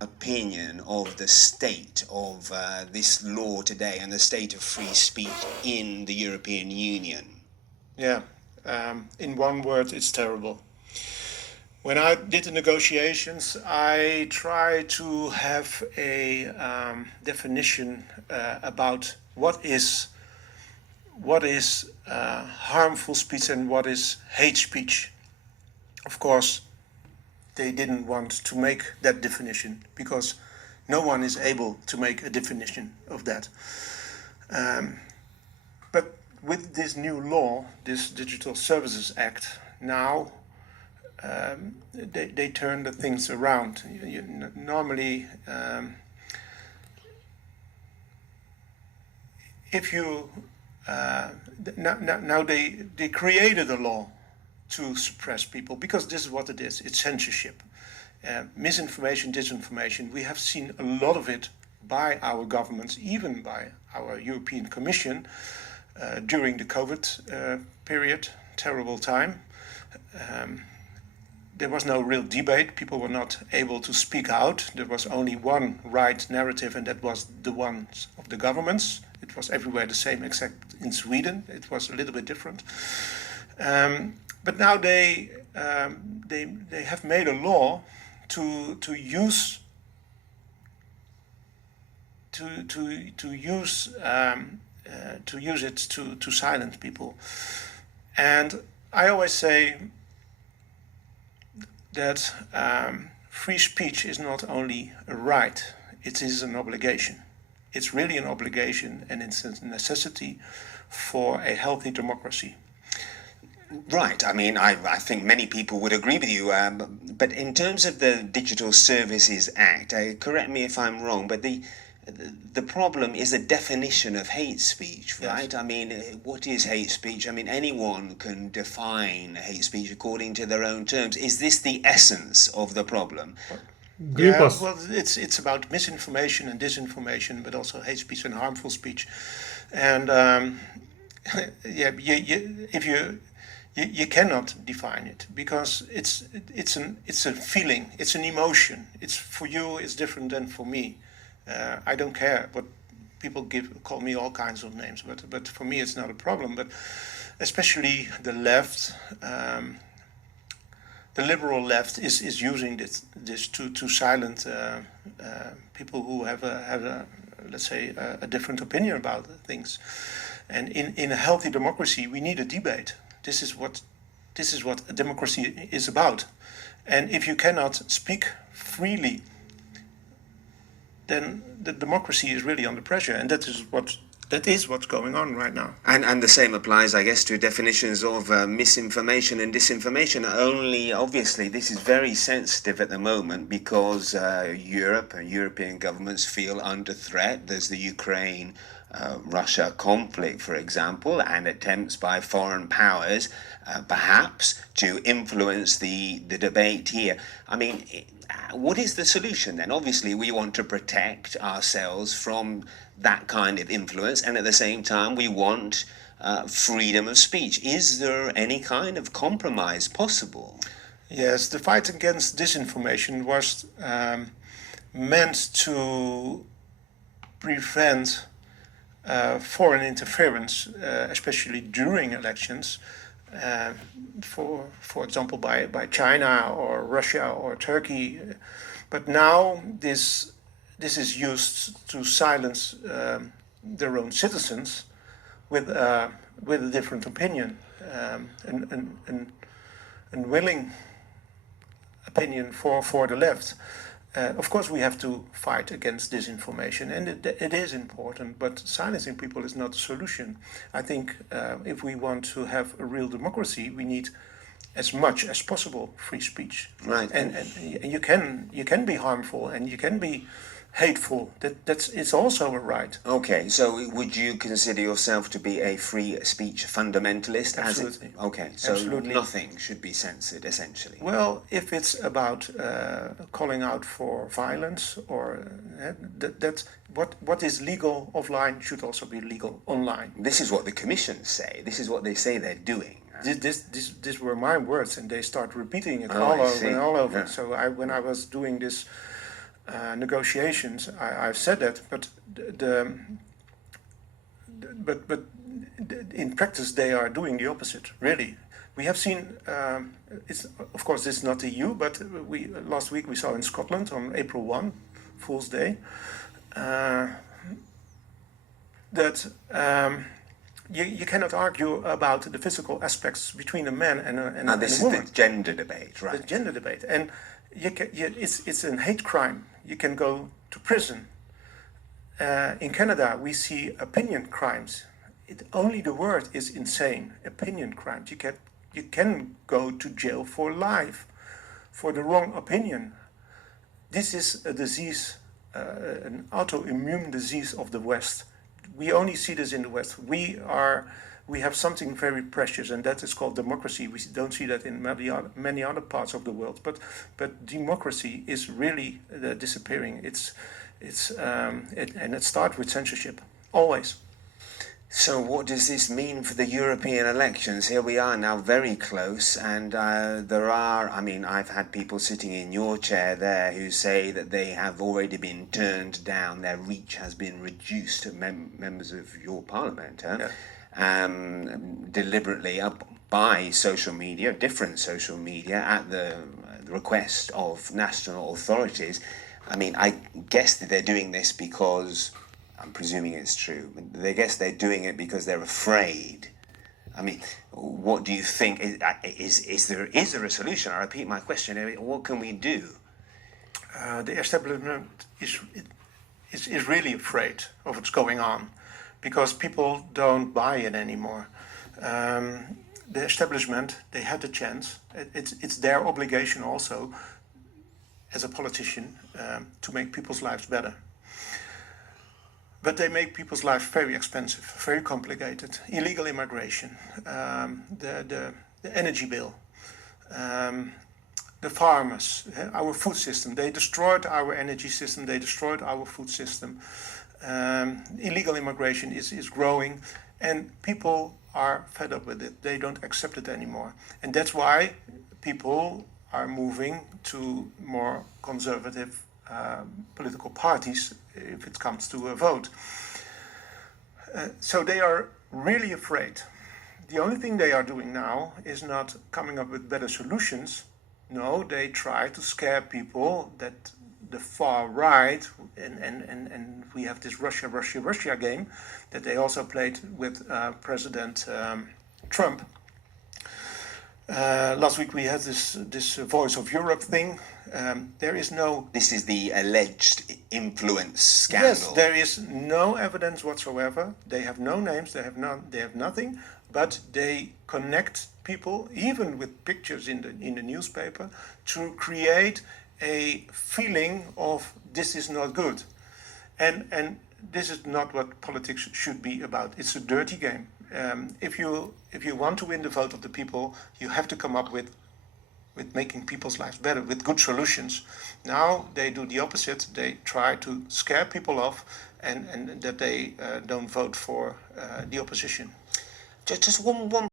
opinion of the state of this law today and the state of free speech in the European Union? Yeah, in one word, it's terrible. When I did the negotiations, I tried to have a definition about what is harmful speech and what is hate speech. Of course, they didn't want to make that definition because no one is able to make a definition of that. But with this new law, this Digital Services Act, now they turn the things around. Normally, if you now they created a law to suppress people because this is what it is. It's censorship, misinformation, disinformation. We have seen a lot of it by our governments, even by our European Commission during the COVID period. Terrible time. There was no real debate. People were not able to speak out. There was only one right narrative, and that was the ones of the governments. It was everywhere the same, except in Sweden. It was a little bit different. But now they have made a law to use it to silence people. And I always say that free speech is not only a right, it is an obligation. It's really an obligation, and it's a necessity for a healthy democracy. Right. I mean, I think many people would agree with you. But in terms of the Digital Services Act, correct me if I'm wrong, but the problem is the definition of hate speech, right? Yes. I mean, what is hate speech? I mean, anyone can define hate speech according to their own terms. Is this the essence of the problem? Yeah, well, it's about misinformation and disinformation, but also hate speech and harmful speech. And yeah, you cannot define it because it's a feeling, it's an emotion. It's for you, it's different than for me. I don't care what people call me all kinds of names, but for me it's not a problem. But especially the left, the liberal left is using this to silence people who have a let's say a different opinion about things. And in a healthy democracy, we need a debate. This is what a democracy is about. And if you cannot speak freely, then the democracy is really under pressure, and that is what's going on right now. And the same applies, I guess, to definitions of misinformation and disinformation. Only, obviously, this is very sensitive at the moment because Europe and European governments feel under threat. There's the Ukraine Russia conflict, for example, and attempts by foreign powers perhaps to influence the debate here. I mean, what is the solution then? Obviously, we want to protect ourselves from that kind of influence, and at the same time, we want freedom of speech. Is there any kind of compromise possible? Yes, the fight against disinformation was meant to prevent foreign interference, especially during elections, for example, by China or Russia or Turkey. But now this is used to silence their own citizens with a different opinion, and willing opinion for the left. Of course, we have to fight against disinformation, and it is important, but silencing people is not a solution. I think if we want to have a real democracy, we need as much as possible free speech. Right. And you can be harmful and you can be hateful. It's also a right. Okay, so would you consider yourself to be a free speech fundamentalist? Absolutely. Okay, so Absolutely. Nothing should be censored, essentially. Well, if it's about calling out for violence or that what is legal offline should also be legal online. This is what the commissions say. This is what they say they're doing. These were my words, and they start repeating it all over and all over. Yeah. So when I was doing this negotiations. I've said that, but but in practice they are doing the opposite. Really, we have seen. It's of course this is not the EU, but last week we saw in Scotland on April 1, Fool's Day, that. You cannot argue about the physical aspects between a man and a woman. This is the gender debate, right? The gender debate, and it's a hate crime. You can go to prison. In Canada, we see opinion crimes. Only the word is insane. Opinion crimes. You can go to jail for life for the wrong opinion. This is a disease, an autoimmune disease of the West. We only see this in the West. We have something very precious, and that is called democracy. We don't see that in many other parts of the world. But democracy is really disappearing. And it starts with censorship, always. So what does this mean for the European elections? Here we are now very close, and I've had people sitting in your chair there who say that they have already been turned down, their reach has been reduced to members of your parliament, deliberately up by social media, different social media, at the request of national authorities. I mean, I guess that they're doing this because, I'm presuming it's true, but I guess they're doing it because they're afraid. I mean, what do you think? Is there a solution? I repeat my question. What can we do? The establishment is really afraid of what's going on because people don't buy it anymore. The establishment, they had the chance. It's their obligation also as a politician to make people's lives better. But they make people's lives very expensive, very complicated. Illegal immigration, the energy bill, the farmers, our food system. They destroyed our energy system. They destroyed our food system. Illegal immigration is growing, and people are fed up with it. They don't accept it anymore. And that's why people are moving to more conservative political parties if it comes to a vote. So they are really afraid. The only thing they are doing now is not coming up with better solutions. No, they try to scare people that the far right, and we have this Russia game that they also played with President Trump. Last week we had this Voice of Europe thing. There is no. This is the alleged influence scandal. Yes, there is no evidence whatsoever. They have no names. They have nothing. But they connect people, even with pictures in the newspaper, to create a feeling of this is not good, and this is not what politics should be about. It's a dirty game. If you want to win the vote of the people, you have to come up with making people's lives better, with good solutions. Now they do the opposite. They try to scare people off, and that they don't vote for the opposition. Just one